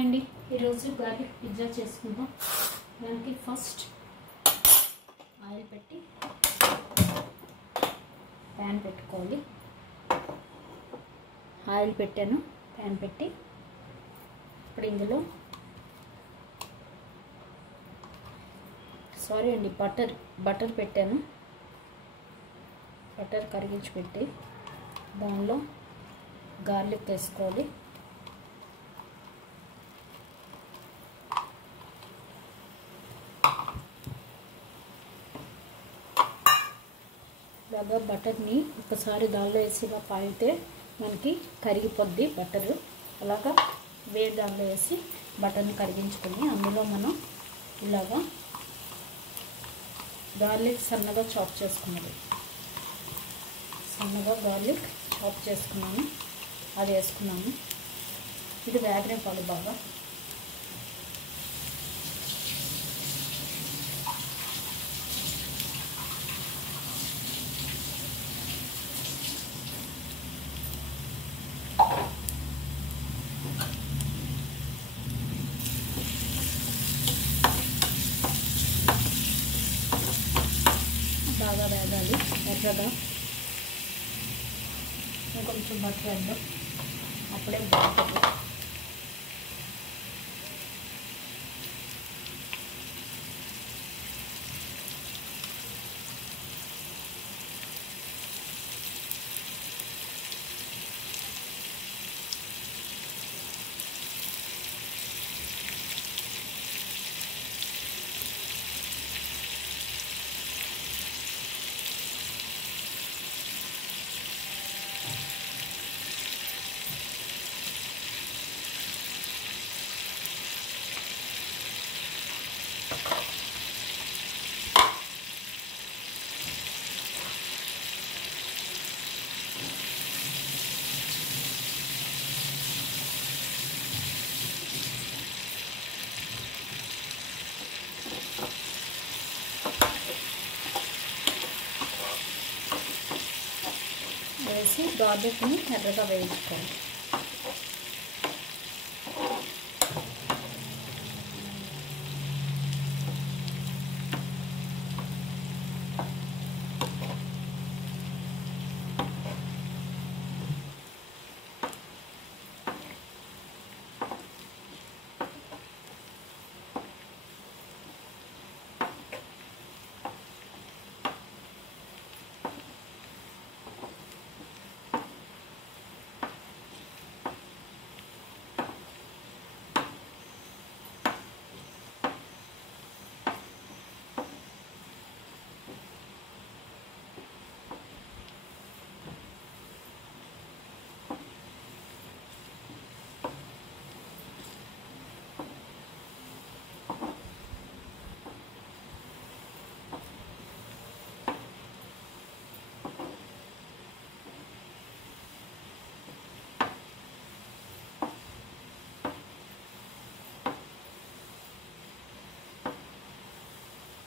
అండి ఈరోజు garlic pizza చేసుకుందాం. దానికి ఫస్ట్ ఆయిల్ పెట్టి ప్యాన్ పెట్టుకోవాలి. ఆయిల్ పెట్టాను, ప్యాన్ పెట్టి ఇప్పుడు ఇందులో బటర్ పెట్టాను. బటర్ కరిగించి పెట్టి దానిలో గార్లిక్ వేసుకోవాలి. ఇలాగా బటర్ని ఒకసారి దానిలో వేసి పాయితే మనకి కరిగిపోద్ది బటరు. అలాగా వేడి దానిలో వేసి బటర్ని కరిగించుకొని అందులో మనం ఇలాగా గార్లిక్ సన్నగా చాప్ చేసుకున్నది, సన్నగా గార్లిక్ చాప్ చేసుకున్నాను, అది వేసుకున్నాను. ఇది వేగనే పాలు బాగా వేగాలి. ఎర్రగా ఇంకొంచెం బటర్ వేద్దాం, అప్పుడే బాగుంటుంది. వేసి గార్లిక్ని ఎర్రగా వేయించుకోవాలి.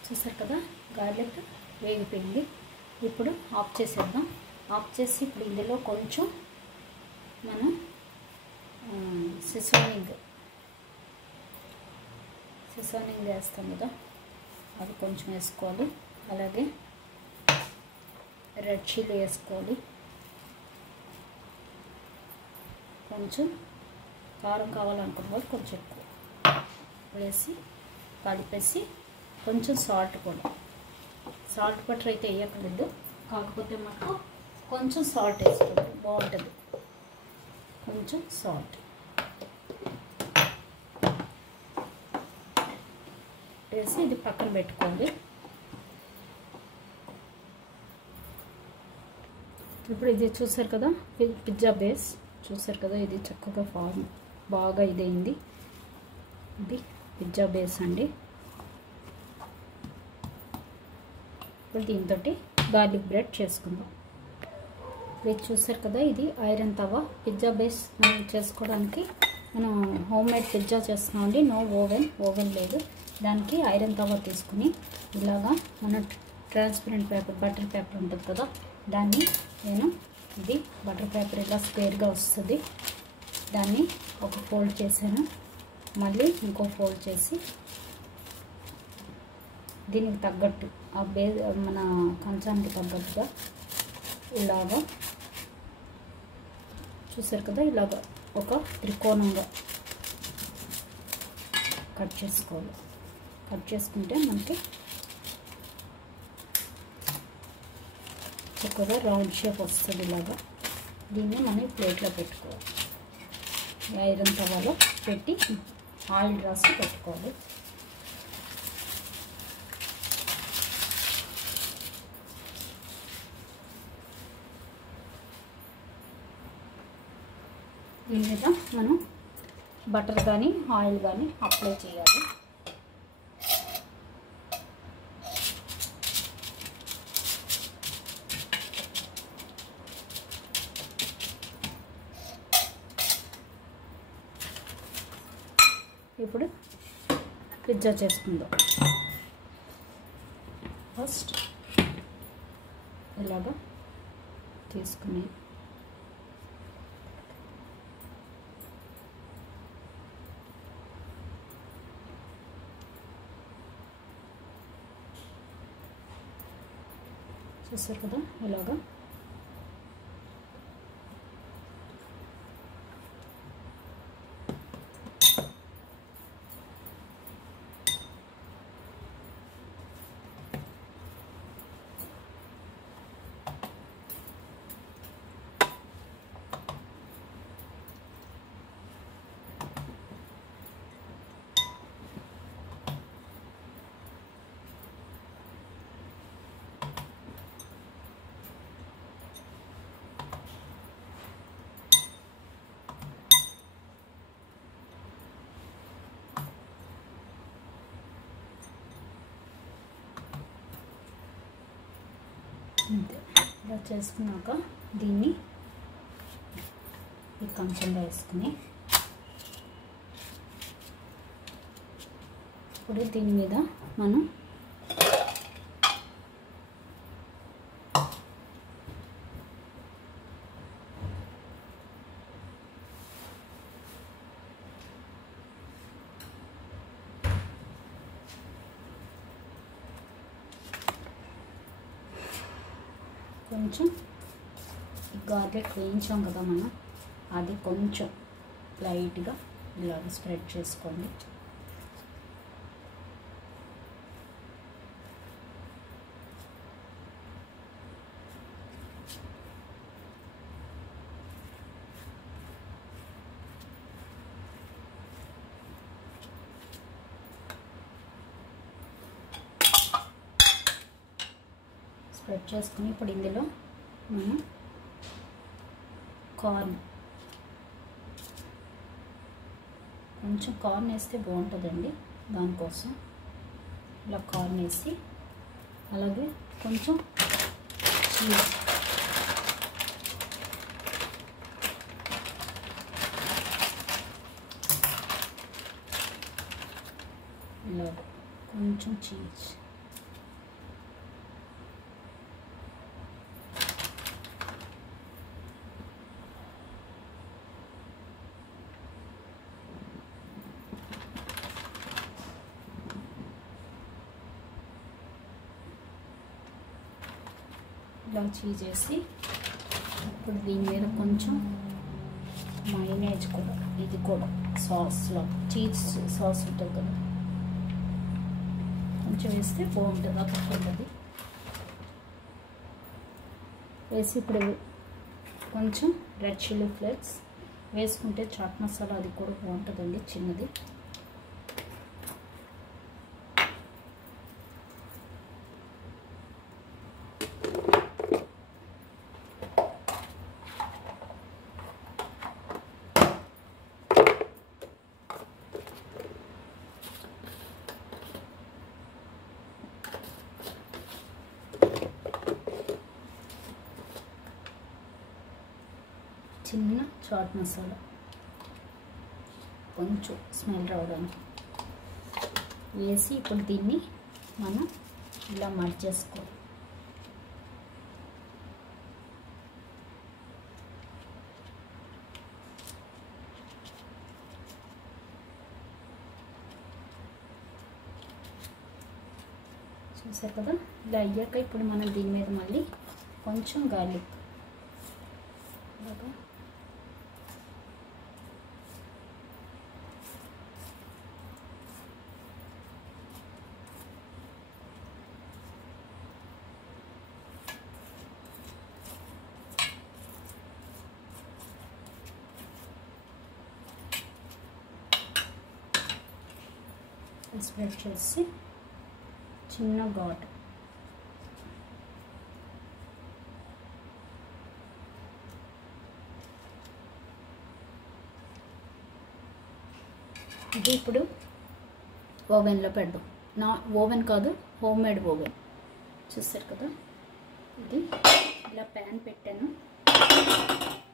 చూసారు కదా, గార్లిక్ వేగిపోయింది. ఇప్పుడు ఆఫ్ చేసేద్దాం. ఆఫ్ చేసి ఇప్పుడు ఇందులో కొంచెం మనం సిజనింగ్ వేస్తాం కదా, అది కొంచెం వేసుకోవాలి. అలాగే రెడ్ చిల్లీ వేసుకోవాలి. కొంచెం కారం కావాలనుకున్నప్పుడు కొంచెం ఎక్కువ వేసి కలిపేసి కొంచెం సాల్ట్ కూడా, సాల్ట్ బటర్ అయితే వేయకలేదు, కాకపోతే మాకు కొంచెం సాల్ట్ వేసుకోండి, బాగుంటుంది. కొంచెం సాల్ట్ వేసి ఇది పక్కన పెట్టుకోండి. ఇప్పుడు ఇది చూసారు కదా, పిజ్జా బేస్ చూసారు కదా, ఇది చక్కగా ఫామ్ బాగా ఇదైంది. ఇది పిజ్జా బేస్ అండి. ఇప్పుడు దీంతో గార్లిక్ బ్రెడ్ చేసుకుందాం. ఇది చూసారు కదా, ఇది ఐరన్ తవా. పిజ్జా బేస్ మనం చేసుకోవడానికి మనం హోమ్ మేడ్ పిజ్జా చేస్తున్నామండి. నో ఓవెన్ లేదు. దానికి ఐరన్ తవా తీసుకుని ఇలాగా మన ట్రాన్స్పరెంట్ పేపర్, బటర్ పేపర్ ఉంటుంది కదా, దాన్ని నేను ఇది బటర్ పేపర్ ఇలా స్క్వేర్గా వస్తుంది, దాన్ని ఒక ఫోల్డ్ చేశాను. మళ్ళీ ఇంకో ఫోల్డ్ చేసి దీనికి తగ్గట్టు ఆ మన కంచానికి తగ్గట్టుగా ఇలాగా చూసారు కదా, ఇలాగ ఒక త్రికోణంగా కట్ చేసుకోవాలి. కట్ చేసుకుంటే మనకి చక్కగా రౌండ్ షేప్ వస్తుంది. ఇలాగా దీన్ని మనం ప్లేట్లో పెట్టుకోవాలి. ఐరన్ తవాలో పెట్టి ఆయిల్ రాసి పెట్టుకోవాలి. దీని మీద మనం బటర్ కానీ ఆయిల్ కానీ అప్లై చేయాలి. ఇప్పుడు పిజ్జా చేసుకుందాం. ఫస్ట్ ఇలాగా తీసుకుని చూసారు కదా, ఇలాగా అంతే. ఇలా చేసుకున్నాక దీన్ని ఈ కంచంలో వేసుకుని ఇప్పుడు దీని మీద మనం కొంచెం గార్లిక్ వేయించాం కదా మనం, అది కొంచెం లైట్గా ఇలా స్ప్రెడ్ చేసుకోండి. స్ప్రెడ్ చేసుకుని ఇప్పుడు ఇందులో మనం కొంచెం కార్న్ వేస్తే బాగుంటుందండి. దానికోసం ఇలా కార్న్ వేసి అలాగే కొంచెం చీజ్ ఇలా కొంచెం చీజ్ ఇలా చీజ్ వేసి ఇప్పుడు దీని మీద కొంచెం మైనేజ్ కూడా, ఇది కూడా సాస్లో చీజ్ సాస్ ఉంటుంది కదా, కొంచెం వేస్తే బాగుంటుంది. అప్పుడు వేసి ఇప్పుడు కొంచెం రెడ్ చిల్లీ ఫ్లేక్స్ వేసుకుంటే చాట్ మసాలా అది కూడా బాగుంటుందండి, చిన్నది. చిన్న చాట్ మసాలా కొంచెం స్మెల్ రావడానికి వేసి ఇప్పుడు దీన్ని మనం ఇలా మర్జ్ చేసుకోవాలి. చూసారు కదా, ఇలా అయ్యాక ఇప్పుడు మనం దీని మీద మళ్ళీ కొంచెం గార్లిక్ ఇలాగా స్ప్రెడ్ చేసి చిన్న ఘాట్ ఇది ఇప్పుడు ఓవెన్లో పెడదాం. నా ఓవెన్ కాదు, హోమ్ మేడ్ ఓవెన్. చూసారు కదా, ఇది ఇలా ప్యాన్ పెట్టాను,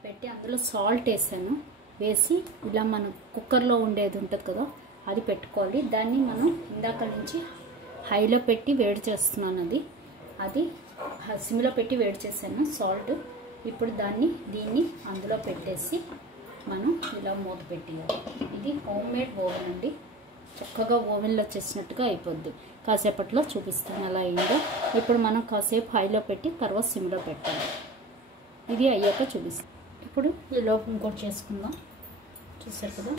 పెట్టి అందులో సాల్ట్ వేసాను. వేసి ఇలా మనం కుక్కర్లో ఉండేది ఉంటుంది కదా, అది పెట్టుకోవాలి. దాన్ని మనం ఇందాక నుంచి హైలో పెట్టి వేడి చేస్తున్నాను. అది సిమ్లో పెట్టి వేడి చేశాను సాల్ట్. ఇప్పుడు దీన్ని అందులో పెట్టేసి మనం ఇలా మూత పెట్టేయాలి. ఇది హోమ్ మేడ్ ఓవెన్ అండి, చక్కగా ఓవెన్లో చేసినట్టుగా అయిపోద్ది. కాసేపట్లో చూపిస్తాను అలా అయిందో. ఇప్పుడు మనం కాసేపు హైలో పెట్టి తర్వాత సిమ్లో పెట్టాలి. ఇది అయ్యాక చూపిస్తాం. ఇప్పుడు ఈ లోపు ఇంకోటి చేసుకుందాం. చూసారు కదా,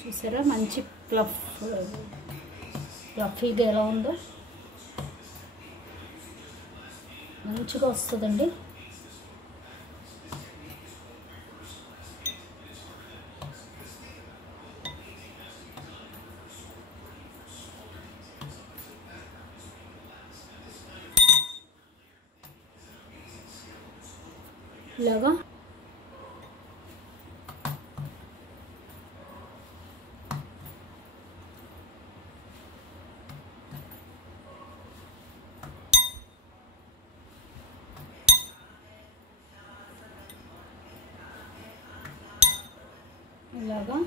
చూసారా మంచి ఫ్లఫీగా ఎలా ఉందో, మంచిగా వస్తుందండి. ఇలాగా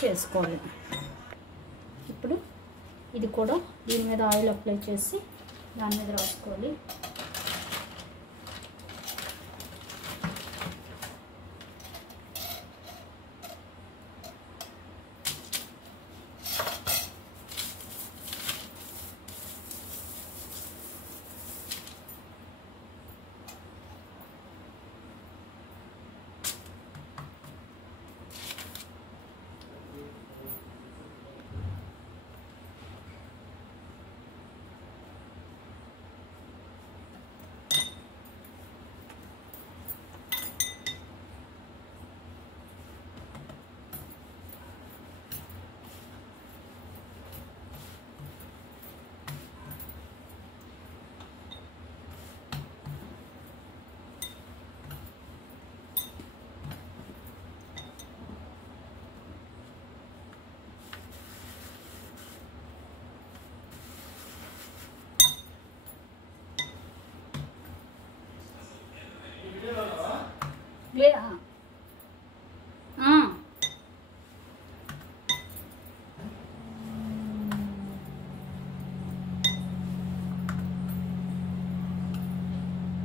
చేసుకోవాలి. ఇప్పుడు ఇది కూడా దీని మీద ఆయిల్ అప్లై చేసి దాని మీద రాసుకోవాలి.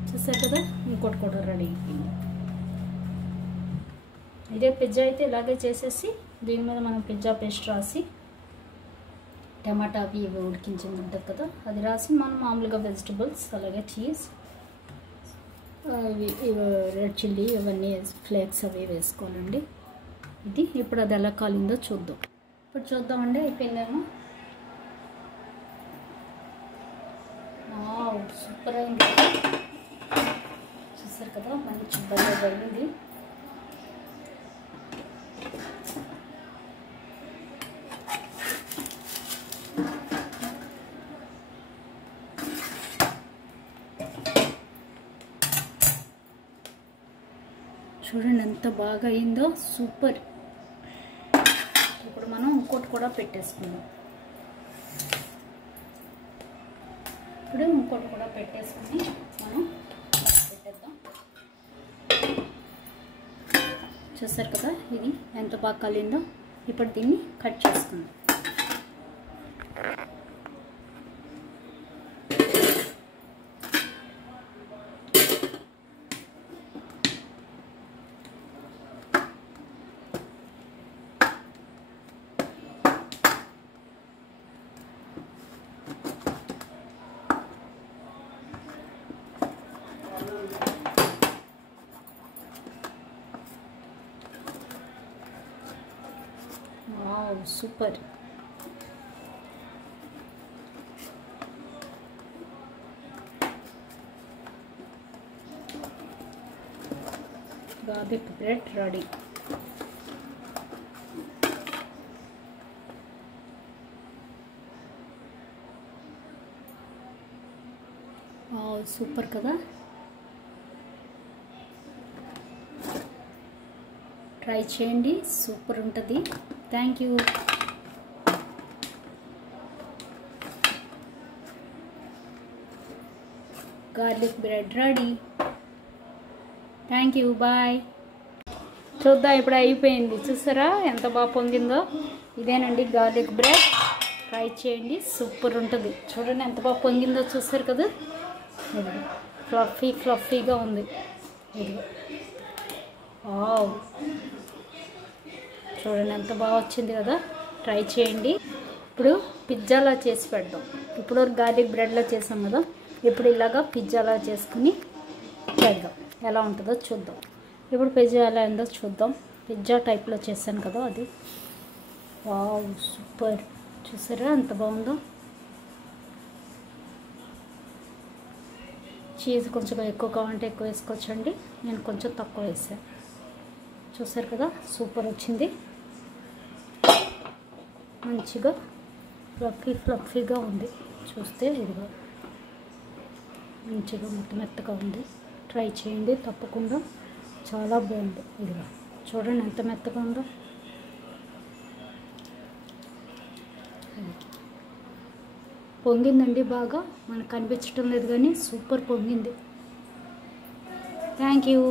చూసారు కదా, ఇంకోటి కూడా రెడీ అయిపోయింది. ఇదే పిజ్జా అయితే ఇలాగే చేసేసి దీని మీద మనం పిజ్జా పేస్ట్ రాసి టమాటా అవి ఇవి ఉడికించింది ఉంటుంది కదా, అది రాసి మనం మామూలుగా వెజిటబుల్స్ అలాగే చీజ్ ఇవి రెడ్ చిల్లీ ఇవన్నీ ఫ్లేక్స్ అవి వేసుకోవాలండి. ఇది ఇప్పుడు అది ఎలా కాలిందో చూద్దాం. ఇప్పుడు చూద్దామండి, అయిపోయిందేమో. సూపర్ అయింది. చూసారు కదా, మంచి బాగా అయింది. చూడండి ఎంత బాగా అయిందో, సూపర్. ఇప్పుడు మనం ఇంకోటి కూడా పెట్టేసుకుందాం. ఇప్పుడు ఇంకోటి కూడా పెట్టేసుకుని మనం పెట్టేద్దాం. చూసారు కదా, ఇది ఎంత బాగా కాలిందో. ఇప్పుడు దీన్ని కట్ చేసుకుందాం. Wow super. Garlic bread ready. Wow super కదా. ట్రై చేయండి, సూపర్ ఉంటుంది. Thank you. Garlic bread ready. Thank you, bye. చూద్దాం, ఇప్పుడు అయిపోయింది. చూసారా ఎంత బాగా పొంగిందో. ఇదేనండి గార్లిక్ బ్రెడ్. ట్రై చేయండి, సూపర్ ఉంటుంది. చూడండి ఎంత బాగా పొంగిందో, చూసారు కదా. ఇది ఫ్లఫీగా ఉంది. ఇది వావ్, చూడండి ఎంత బాగా వచ్చింది కదా. ట్రై చేయండి. ఇప్పుడు పిజ్జాలా చేసి పెడదాం. ఇప్పుడు గార్లిక్ బ్రెడ్లో చేసాం కదా, ఇప్పుడు ఇలాగా పిజ్జాలా చేసుకుని పెడదాం. ఎలా ఉంటుందో చూద్దాం. ఇప్పుడు పిజ్జా ఎలా ఉందో చూద్దాం. పిజ్జా టైప్లో చేశాను కదా అది. Wow super. చూసారా ఎంత బాగుందో. చీజ్ కొంచెం ఎక్కువ కావాలంటే ఎక్కువ వేసుకోవచ్చండి. నేను కొంచెం తక్కువ వేసాను. చూసారు కదా సూపర్ వచ్చింది. మంచిగా ఫ్లఫీగా ఉంది. చూస్తే ఇదిగో మంచిగా మెత్తగా ఉంది. ట్రై చేయండి తప్పకుండా, చాలా బాగుంది. ఇదిగో చూడండి ఎంత మెత్తగా ఉందో. పొంగిందండి బాగా. మనకు కనిపించడం లేదు కానీ సూపర్ పొంగింది. Thank you.